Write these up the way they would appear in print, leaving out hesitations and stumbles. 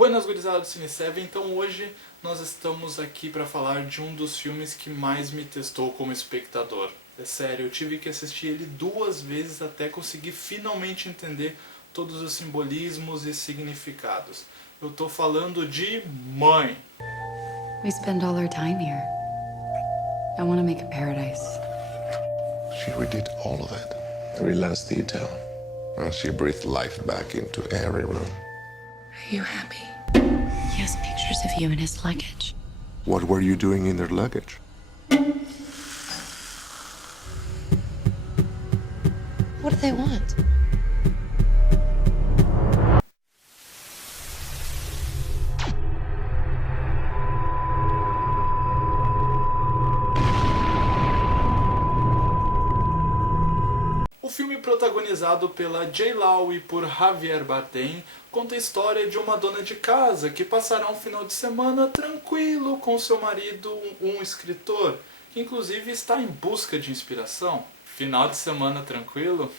Buenas gurizada do Cine7, então hoje nós estamos aqui para falar de um dos filmes que mais me testou como espectador. É sério, eu tive que assistir ele 2 vezes até conseguir finalmente entender todos os simbolismos e significados. Eu tô falando de Mãe. We spend all our time here. I want to make a paradise. She redid all of it, every last detail. And she breathed life back into every room. Are you happy? He has pictures of you in his luggage. What were you doing in their luggage? What do they want? O filme, protagonizado pela J.Law e por Javier Bardem, conta a história de uma dona de casa que passará um final de semana tranquilo com seu marido, um escritor, que inclusive está em busca de inspiração. Final de semana tranquilo?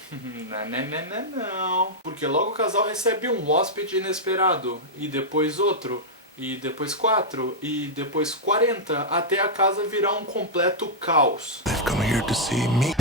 Não. Porque logo o casal recebe um hóspede inesperado, e depois outro, e depois 4, e depois 40, até a casa virar um completo caos. They've come here to see me.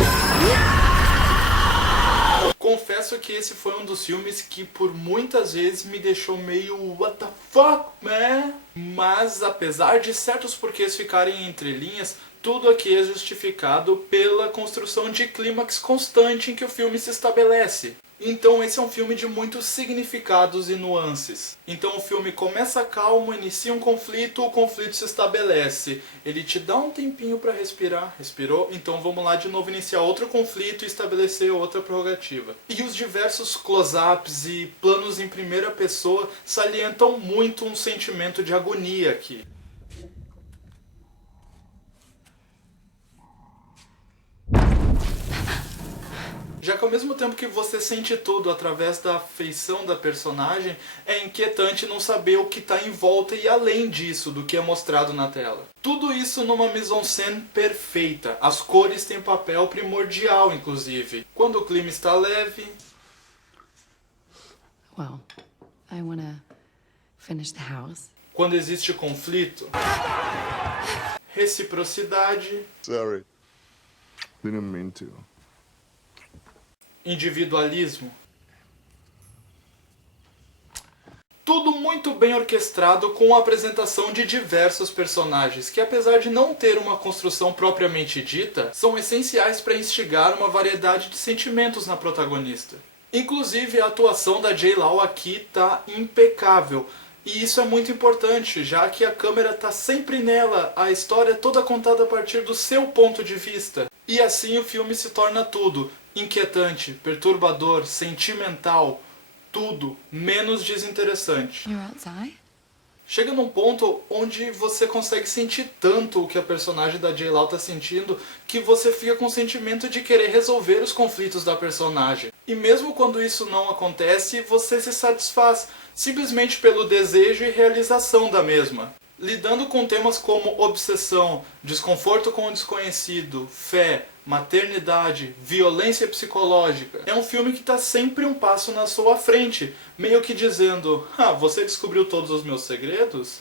Confesso que esse foi um dos filmes que por muitas vezes me deixou meio what the fuck, man? Mas apesar de certos porquês ficarem entre linhas, tudo aqui é justificado pela construção de clímax constante em que o filme se estabelece. Então esse é um filme de muitos significados e nuances. Então o filme começa calmo, inicia um conflito, o conflito se estabelece. Ele te dá um tempinho para respirar. Respirou? Então vamos lá de novo iniciar outro conflito e estabelecer outra prerrogativa. E os diversos close-ups e planos em primeira pessoa salientam muito um sentimento de agonia aqui. Já que ao mesmo tempo que você sente tudo através da feição da personagem, é inquietante não saber o que está em volta e além disso, do que é mostrado na tela. Tudo isso numa mise-en-scène perfeita. As cores têm papel primordial, inclusive. Quando o clima está leve... Well, I want to finish the house. Quando existe conflito... Reciprocidade... Sorry. Didn't mean to. Individualismo. Tudo muito bem orquestrado com a apresentação de diversos personagens que, apesar de não ter uma construção propriamente dita, são essenciais para instigar uma variedade de sentimentos na protagonista. Inclusive a atuação da J.Law aqui está impecável. E isso é muito importante, já que a câmera está sempre nela, a história é toda contada a partir do seu ponto de vista. E assim o filme se torna tudo. Inquietante, perturbador, sentimental, tudo menos desinteressante. You're outside? Chega num ponto onde você consegue sentir tanto o que a personagem da J.Law está sentindo que você fica com o sentimento de querer resolver os conflitos da personagem. E mesmo quando isso não acontece, você se satisfaz simplesmente pelo desejo e realização da mesma. Lidando com temas como obsessão, desconforto com o desconhecido, fé, maternidade, violência psicológica. É um filme que está sempre um passo na sua frente, meio que dizendo, você descobriu todos os meus segredos?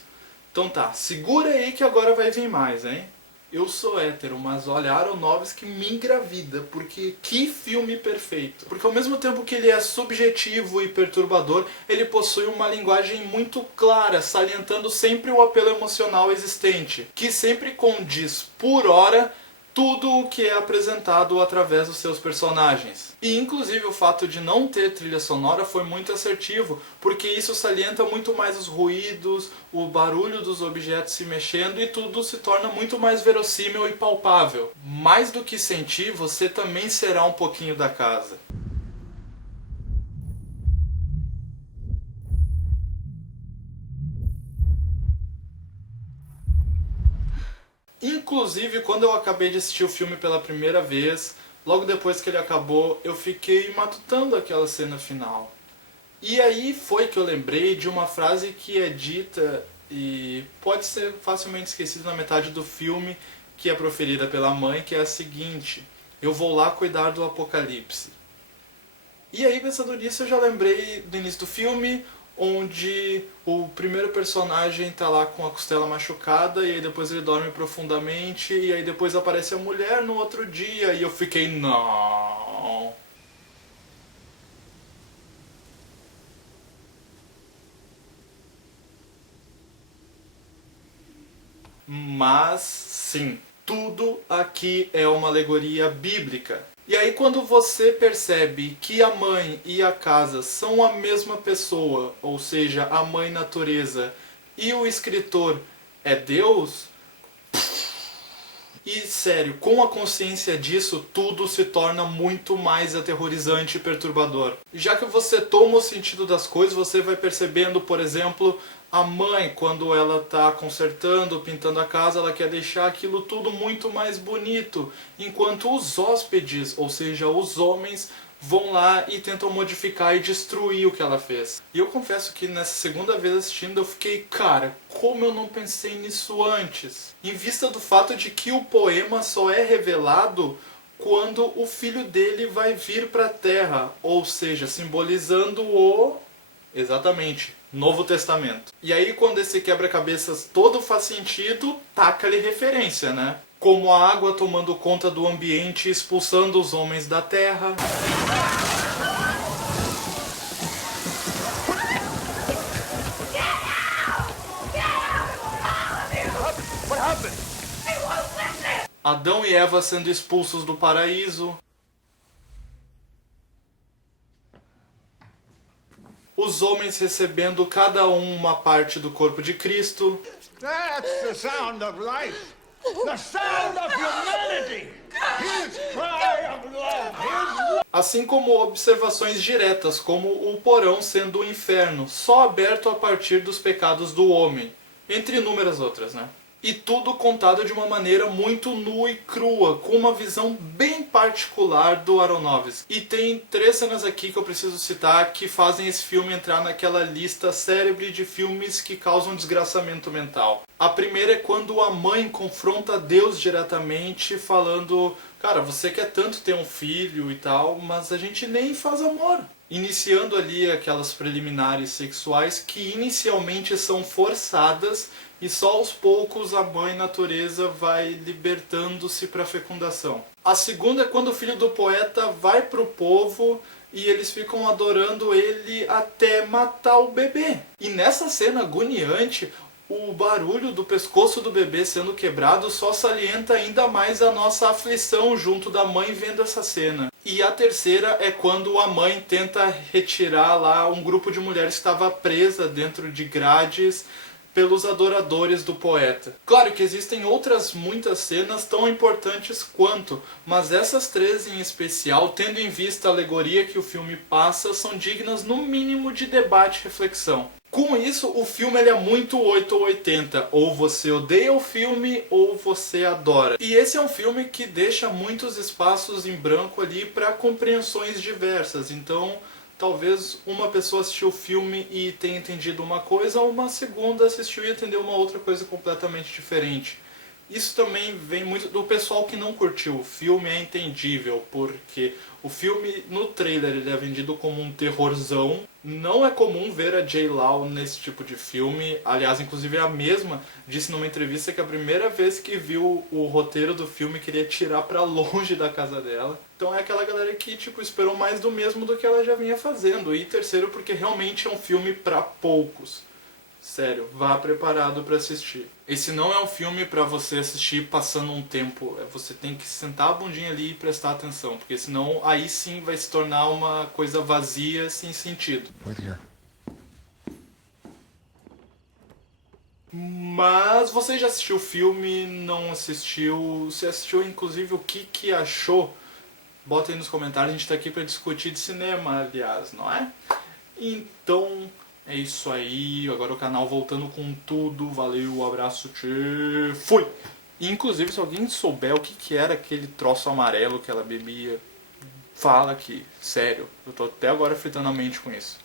Então tá, segura aí que agora vai vir mais, hein? Eu sou hétero, mas olha, Aronofsky me engravida, porque que filme perfeito. Porque ao mesmo tempo que ele é subjetivo e perturbador, ele possui uma linguagem muito clara, salientando sempre o apelo emocional existente, que sempre condiz por hora tudo o que é apresentado através dos seus personagens. E inclusive o fato de não ter trilha sonora foi muito assertivo, porque isso salienta muito mais os ruídos, o barulho dos objetos se mexendo e tudo se torna muito mais verossímil e palpável. Mais do que sentir, você também será um pouquinho da casa. Inclusive, quando eu acabei de assistir o filme pela primeira vez, logo depois que ele acabou, eu fiquei matutando aquela cena final. E aí foi que eu lembrei de uma frase que é dita e pode ser facilmente esquecida na metade do filme, que é proferida pela mãe, que é a seguinte: eu vou lá cuidar do apocalipse. E aí, pensando nisso, eu já lembrei do início do filme, onde o primeiro personagem tá lá com a costela machucada e aí depois ele dorme profundamente e aí depois aparece a mulher no outro dia e eu fiquei, não. Mas, sim, tudo aqui é uma alegoria bíblica. E aí quando você percebe que a mãe e a casa são a mesma pessoa, ou seja, a mãe natureza, e o escritor é Deus, e sério, com a consciência disso, tudo se torna muito mais aterrorizante e perturbador. Já que você toma o sentido das coisas, você vai percebendo, por exemplo, a mãe, quando ela está consertando, pintando a casa, ela quer deixar aquilo tudo muito mais bonito, enquanto os hóspedes, ou seja, os homens, vão lá e tentam modificar e destruir o que ela fez. E eu confesso que nessa segunda vez assistindo eu fiquei, cara, como eu não pensei nisso antes? Em vista do fato de que o poema só é revelado quando o filho dele vai vir para a Terra, ou seja, simbolizando o... exatamente, Novo Testamento. E aí quando esse quebra-cabeças todo faz sentido, taca-lhe referência, né? Como a água tomando conta do ambiente e expulsando os homens da terra. Adão e Eva sendo expulsos do paraíso. Os homens recebendo cada um uma parte do corpo de Cristo. That's the sound of life. The sound of humanity! His cry of love! Assim como observações diretas, como o porão sendo o inferno, só aberto a partir dos pecados do homem, entre inúmeras outras, né? E tudo contado de uma maneira muito nua e crua, com uma visão bem particular do Aronofsky. E tem 3 cenas aqui que eu preciso citar que fazem esse filme entrar naquela lista célebre de filmes que causam desgraçamento mental. A primeira é quando a mãe confronta Deus diretamente, falando: cara, você quer tanto ter um filho e tal, mas a gente nem faz amor. Iniciando ali aquelas preliminares sexuais que inicialmente são forçadas e só aos poucos a mãe natureza vai libertando-se para a fecundação. A segunda é quando o filho do poeta vai pro povo e eles ficam adorando ele até matar o bebê. E nessa cena agoniante, o barulho do pescoço do bebê sendo quebrado só salienta ainda mais a nossa aflição junto da mãe vendo essa cena. E a terceira é quando a mãe tenta retirar lá um grupo de mulheres que estava presa dentro de grades pelos adoradores do poeta. Claro que existem outras muitas cenas tão importantes quanto, mas essas 3 em especial, tendo em vista a alegoria que o filme passa, são dignas no mínimo de debate e reflexão. Com isso, o filme ele é muito 8 ou 80. Ou você odeia o filme, ou você adora. E esse é um filme que deixa muitos espaços em branco ali para compreensões diversas. Então, talvez uma pessoa assistiu o filme e tenha entendido uma coisa, ou uma segunda assistiu e entendeu uma outra coisa completamente diferente. Isso também vem muito do pessoal que não curtiu o filme, é entendível, porque o filme no trailer ele é vendido como um terrorzão. Não é comum ver a J. Law nesse tipo de filme. Aliás, inclusive a mesma disse numa entrevista que a primeira vez que viu o roteiro do filme queria tirar pra longe da casa dela. Então é aquela galera que tipo esperou mais do mesmo do que ela já vinha fazendo. E terceiro, porque realmente é um filme pra poucos. Sério, vá preparado pra assistir. Esse não é um filme pra você assistir passando um tempo. Você tem que sentar a bundinha ali e prestar atenção, porque senão aí sim vai se tornar uma coisa vazia, sem sentido. Mas você já assistiu o filme, não assistiu? Se assistiu, inclusive, o que achou? Bota aí nos comentários, a gente tá aqui pra discutir de cinema, aliás, não é? Então... é isso aí, agora o canal voltando com tudo, valeu, abraço, tchê, fui! E, inclusive, se alguém souber o que era aquele troço amarelo que ela bebia, fala aqui, sério, eu tô até agora fritando a mente com isso.